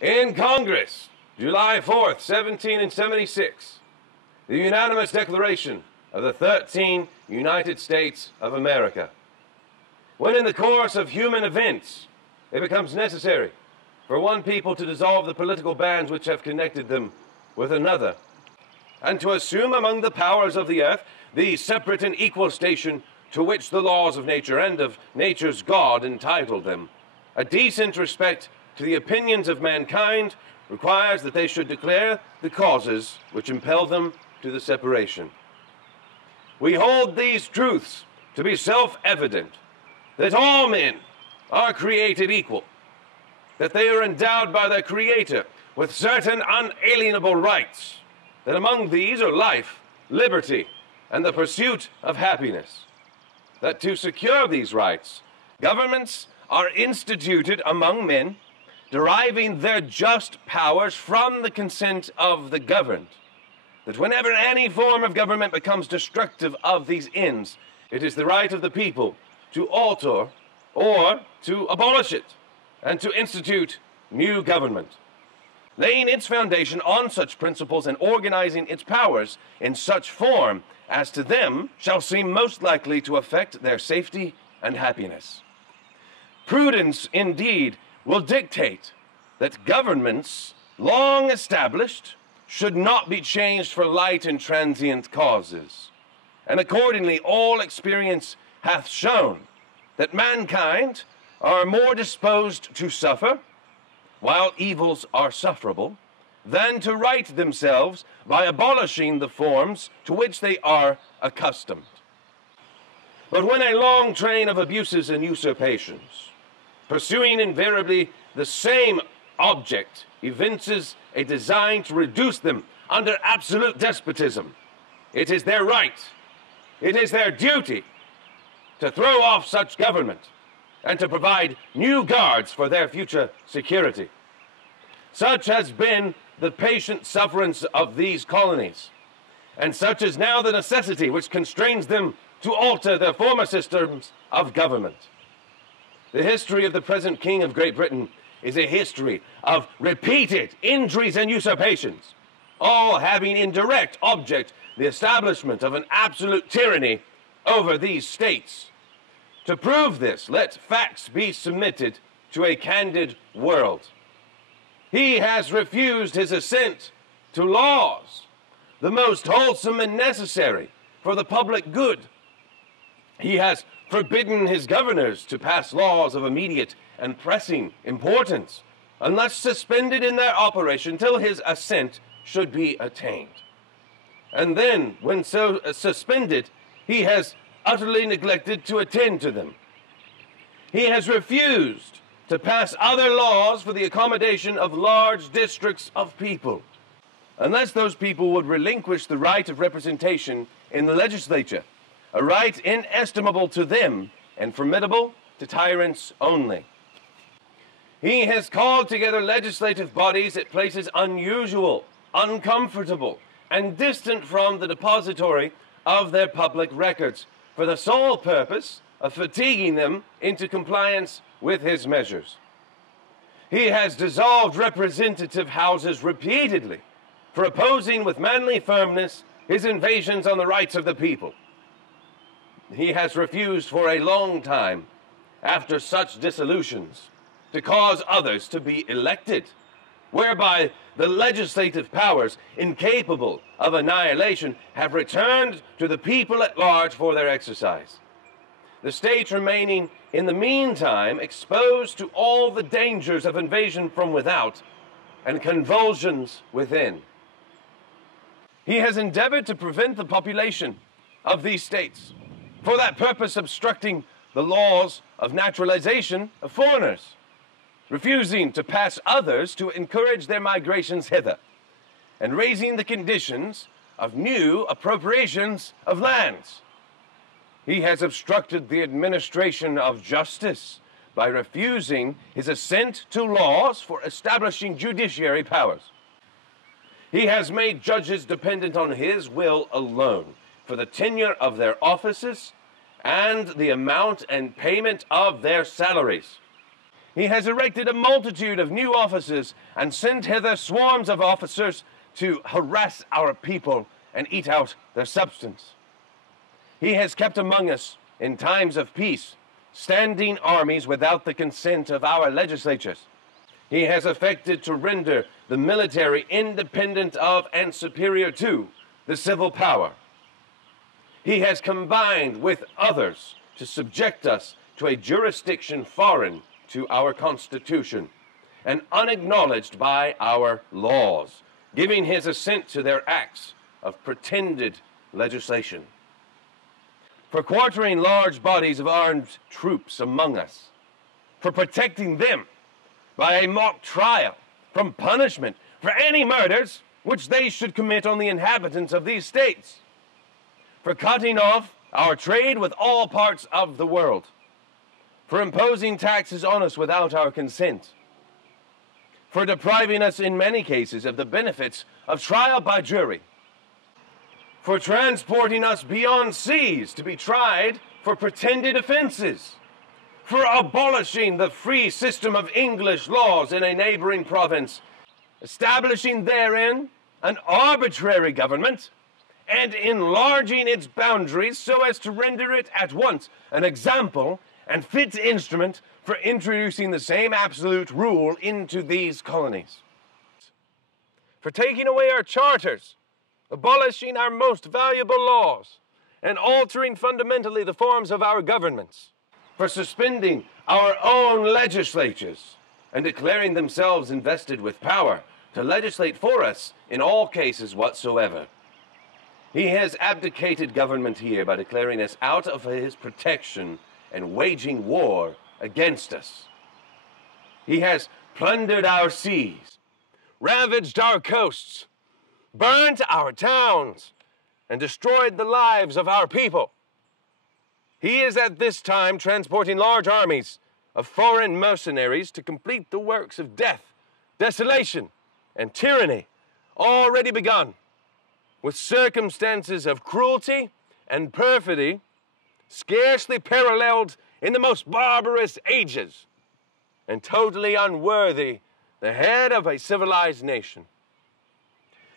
In Congress, July 4th, 1776, the unanimous declaration of the 13 United States of America. When in the course of human events, it becomes necessary for one people to dissolve the political bands which have connected them with another, and to assume among the powers of the earth the separate and equal station to which the laws of nature and of nature's God entitled them, a decent respect to the opinions of mankind requires that they should declare the causes which impel them to the separation. We hold these truths to be self-evident, that all men are created equal, that they are endowed by their Creator with certain unalienable rights, that among these are life, liberty, and the pursuit of happiness, that to secure these rights, governments are instituted among men, deriving their just powers from the consent of the governed, that whenever any form of government becomes destructive of these ends, it is the right of the people to alter or to abolish it, and to institute new government, laying its foundation on such principles and organizing its powers in such form as to them shall seem most likely to affect their safety and happiness. Prudence, indeed, will dictate that governments long established should not be changed for light and transient causes. And accordingly, all experience hath shown that mankind are more disposed to suffer, while evils are sufferable, than to right themselves by abolishing the forms to which they are accustomed. But when a long train of abuses and usurpations, pursuing invariably the same object, evinces a design to reduce them under absolute despotism, it is their right, it is their duty to throw off such government and to provide new guards for their future security. Such has been the patient sufferance of these colonies, and such is now the necessity which constrains them to alter their former systems of government. The history of the present King of Great Britain is a history of repeated injuries and usurpations, all having in direct object the establishment of an absolute tyranny over these states. To prove this, let facts be submitted to a candid world. He has refused his assent to laws, the most wholesome and necessary for the public good. He has forbidden his governors to pass laws of immediate and pressing importance, unless suspended in their operation till his assent should be attained. And then, when so suspended, he has utterly neglected to attend to them. He has refused to pass other laws for the accommodation of large districts of people, unless those people would relinquish the right of representation in the legislature, a right inestimable to them and formidable to tyrants only. He has called together legislative bodies at places unusual, uncomfortable, and distant from the depository of their public records, for the sole purpose of fatiguing them into compliance with his measures. He has dissolved representative houses repeatedly for opposing with manly firmness his invasions on the rights of the people. He has refused for a long time, after such dissolutions, to cause others to be elected, whereby the legislative powers, incapable of annihilation, have returned to the people at large for their exercise, the state remaining in the meantime exposed to all the dangers of invasion from without and convulsions within. He has endeavored to prevent the population of these states, for that purpose obstructing the laws of naturalization of foreigners, refusing to pass others to encourage their migrations hither, and raising the conditions of new appropriations of lands. He has obstructed the administration of justice by refusing his assent to laws for establishing judiciary powers. He has made judges dependent on his will alone for the tenure of their offices and the amount and payment of their salaries. He has erected a multitude of new offices and sent hither swarms of officers to harass our people and eat out their substance. He has kept among us, in times of peace, standing armies without the consent of our legislatures. He has affected to render the military independent of and superior to the civil power. He has combined with others to subject us to a jurisdiction foreign to our Constitution and unacknowledged by our laws, giving his assent to their acts of pretended legislation. For quartering large bodies of armed troops among us, for protecting them by a mock trial from punishment for any murders which they should commit on the inhabitants of these states, for cutting off our trade with all parts of the world, for imposing taxes on us without our consent, for depriving us in many cases of the benefits of trial by jury, for transporting us beyond seas to be tried for pretended offenses, for abolishing the free system of English laws in a neighboring province, establishing therein an arbitrary government, and enlarging its boundaries so as to render it at once an example and fit instrument for introducing the same absolute rule into these colonies, for taking away our charters, abolishing our most valuable laws, and altering fundamentally the forms of our governments, for suspending our own legislatures and declaring themselves invested with power to legislate for us in all cases whatsoever. He has abdicated government here by declaring us out of his protection and waging war against us. He has plundered our seas, ravaged our coasts, burnt our towns, and destroyed the lives of our people. He is at this time transporting large armies of foreign mercenaries to complete the works of death, desolation, and tyranny already begun, with circumstances of cruelty and perfidy scarcely paralleled in the most barbarous ages, and totally unworthy the head of a civilized nation.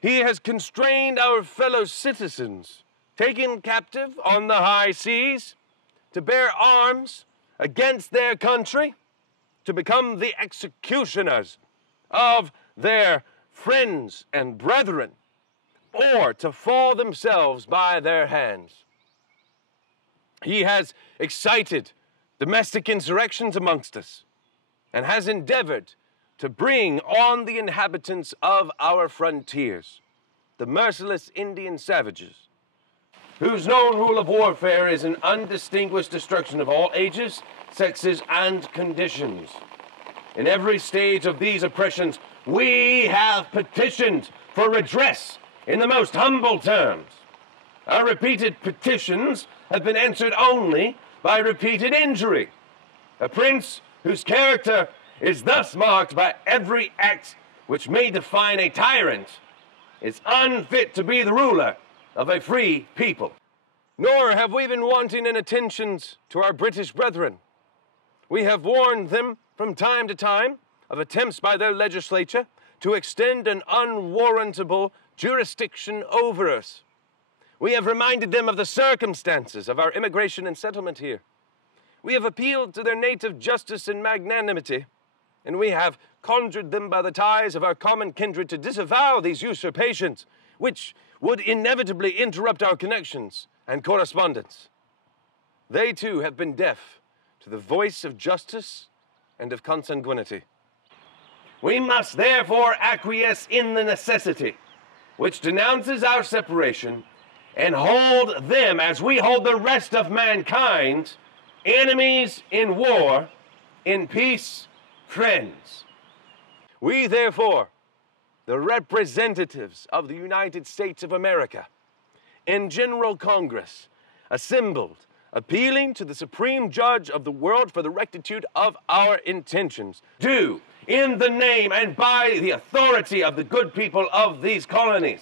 He has constrained our fellow citizens, taken captive on the high seas, to bear arms against their country, to become the executioners of their friends and brethren, or to fall themselves by their hands. He has excited domestic insurrections amongst us, and has endeavored to bring on the inhabitants of our frontiers, the merciless Indian savages, whose known rule of warfare is an undistinguished destruction of all ages, sexes, and conditions. In every stage of these oppressions, we have petitioned for redress in the most humble terms. Our repeated petitions have been answered only by repeated injury. A prince whose character is thus marked by every act which may define a tyrant is unfit to be the ruler of a free people. Nor have we been wanting in attentions to our British brethren. We have warned them from time to time of attempts by their legislature to extend an unwarrantable jurisdiction over us. We have reminded them of the circumstances of our immigration and settlement here. We have appealed to their native justice and magnanimity, and we have conjured them by the ties of our common kindred to disavow these usurpations, which would inevitably interrupt our connections and correspondence. They too have been deaf to the voice of justice and of consanguinity. We must therefore acquiesce in the necessity which denounces our separation and hold them, as we hold the rest of mankind, enemies in war, in peace, friends. We therefore, the representatives of the United States of America, in General Congress, assembled, appealing to the Supreme Judge of the world for the rectitude of our intentions, do, in the name and by the authority of the good people of these colonies,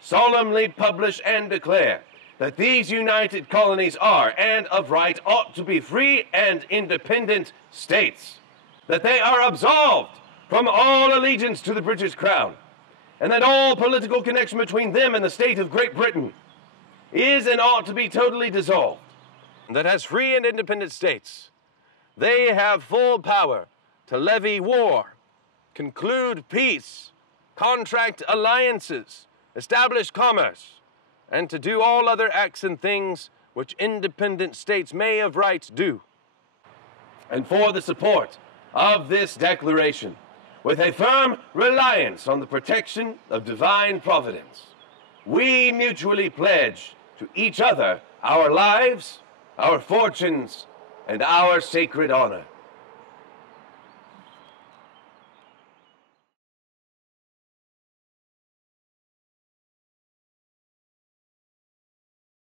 solemnly publish and declare that these united colonies are, and of right ought to be, free and independent states, that they are absolved from all allegiance to the British Crown, and that all political connection between them and the state of Great Britain is and ought to be totally dissolved, and that as free and independent states, they have full power to levy war, conclude peace, contract alliances, establish commerce, and to do all other acts and things which independent states may of right do. And for the support of this declaration, with a firm reliance on the protection of divine providence, we mutually pledge to each other our lives, our fortunes, and our sacred honor.